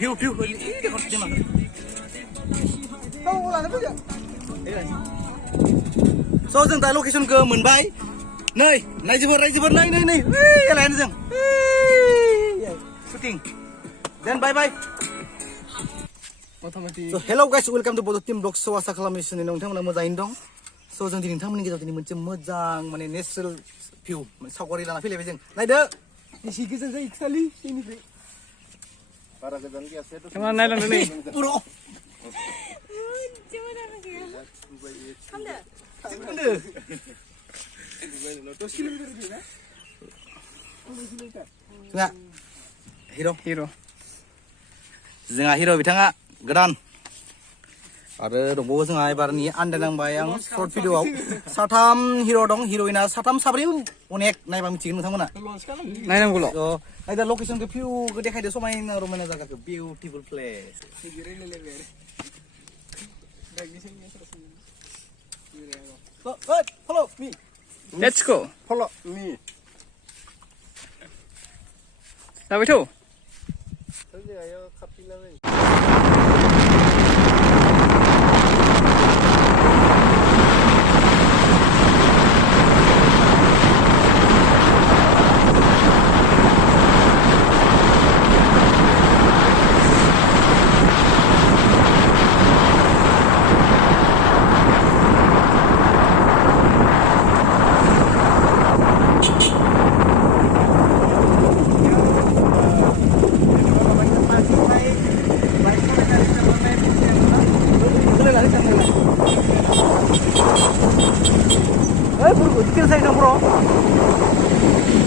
View, ini dia kortnya mah. Kau lalu aja. So जों दा लकेसनखौ मोनबाय नै रायजोफोर नै लायनो जों shooting then bye so hello guys welcome to Bodo Team Vlog so आसा खालामो नोंथांमोना मोजाङैनो दं so जों दिनै नोंथांमोननि गेजेराव दिनै मोनसे मोजां माने नेचारेल भिउ सावगारि लाना फैलायबाय जों नायदो एसे गोजान जायो खालि जोंनिफ्राय बारा गोजान गैयासै थांना नायलांदो नै पुरो जोंहा हिरो बिथाङा गोदान आरो दंबावो जोंहा एबारनि आन्दायनांबाय आं शर्ट भिडिअआव साथाम हिरो दं हिरोइना साथाम साब्रै अनेक नायबा मिथिगोन नोंथांमोना नायनांगौल' नायदा लकेसनखौ भिउखौ देखायदो समायना रमायना जायगाखौ beautiful place follow me. Let's go. Follow me. Sabi tu. Tadi ayo kapila ni. Detail saya dong bro,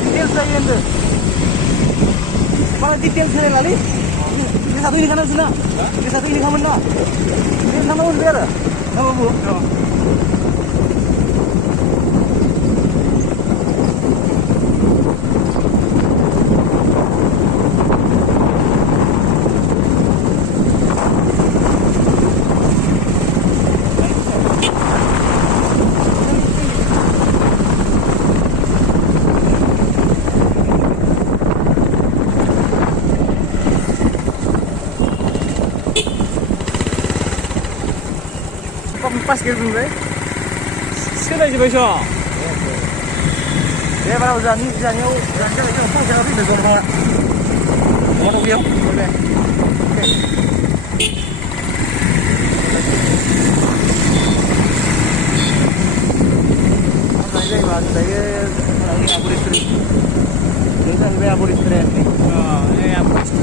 detail saya ente, mana detail saya lali? Ini satu ini kanan sana, ini satu ini kanan mana? Ini nama pun biar, nama bu. Pas gitu gue. Sudah coba so. Ya para udah nih jangan itu pas jangan itu dulu. Mau video? Boleh. Oke. Saya lagi abu istri. Kita lagi abu istri nih. Oh, ini abu istri.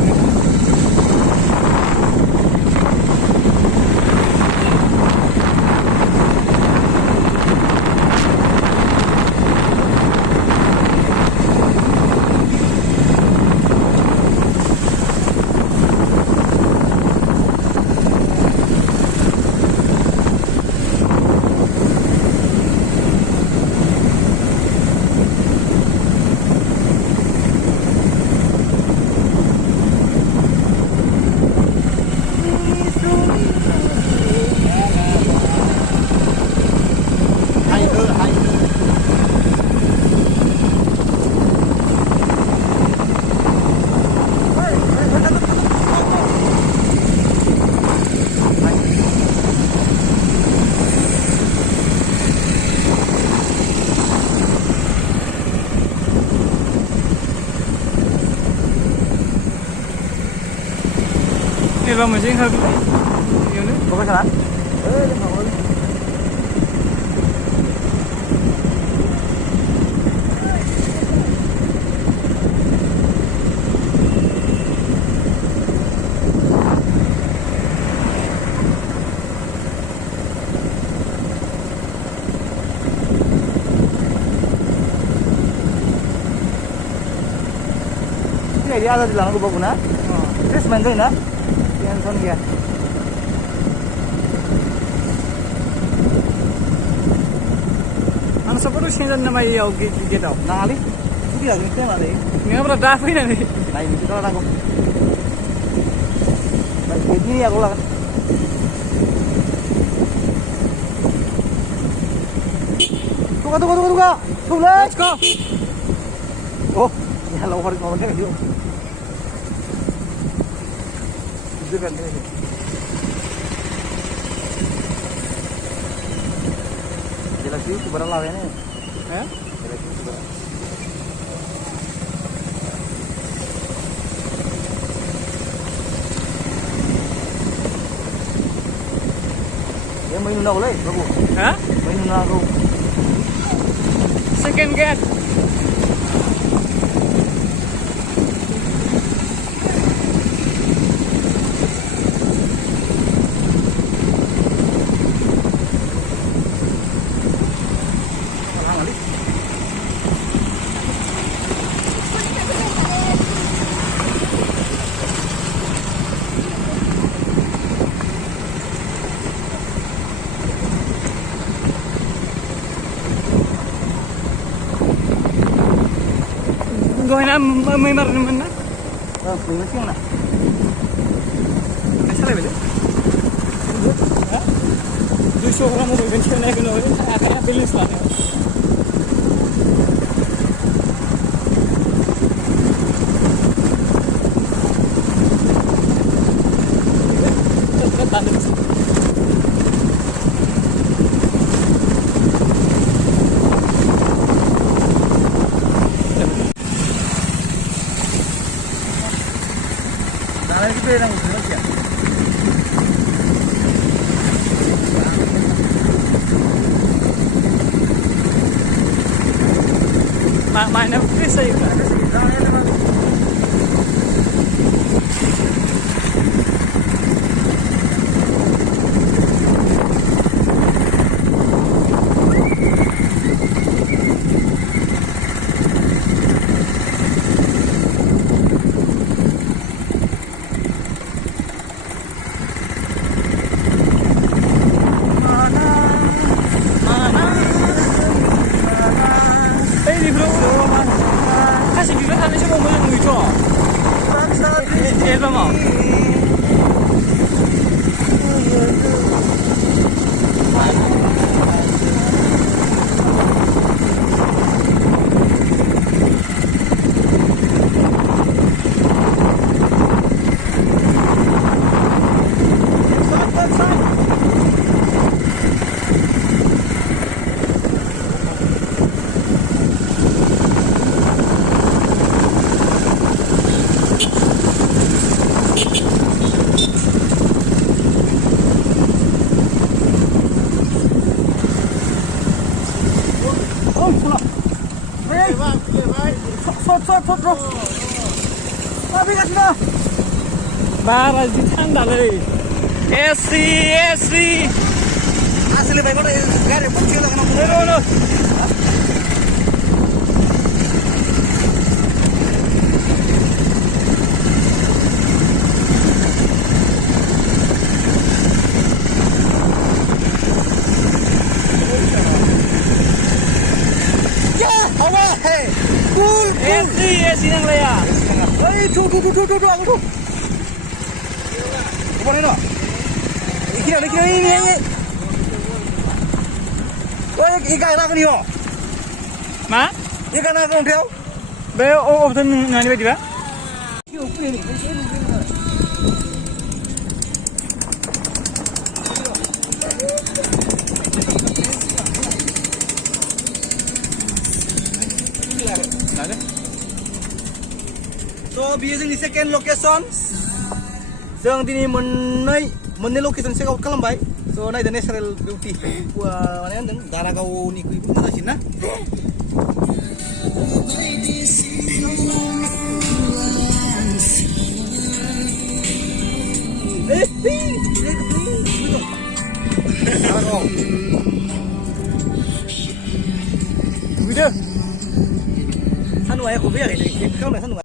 Ini lama sih nggak boleh. Ini Bapak sana? Nggak boleh. Ini dia ada di dalam gubuk na? Terus main na? Son dia. Ang saporo siya na may get out. Nangali? Hindi lagi ni tema deh. Ini apa dah apa ini? Nah ini kita orang aku. Baik ini aku lah. Kau Tunggu. Let's go. Oh, ya lo harus ngomong dia. Itu kan ini. Jelas itu barang lawannya. Hah? Jelas itu barang. Ya main undang oleh, bagus. Hah? Main undang aku. Second gate. Gawin na may mar naman na. Main siang na. Ay salah beli. Ha? 200 gram mo bigyan siya na gano'n. Kaya bilis pa. Nah, itu yang jelas ya. Main na free sa'yo ka. Di bro, kasih juga sana sih mau beli itu. Iya mau. Sot. Tapi kat sini. Bara di tanda lagi. AC. Asli baik orang gare pun sila kana puno. No. Ya, hawa hey. Cool. AC nang laya. Hey, tu aku tu. Apa ni no? Ikira ini. Oh, ikan nak ni oh. Ma? Ikan nak kau dia. Be option ngani ba diba? So, biar ni second location. Yang ini menai location saya kau kalam baik. So, naik the natural beauty. Wah, mana yang darah kau ni kuibu mana sih na? Video. Sanu ayah aku biar ini. Kau nak sanu.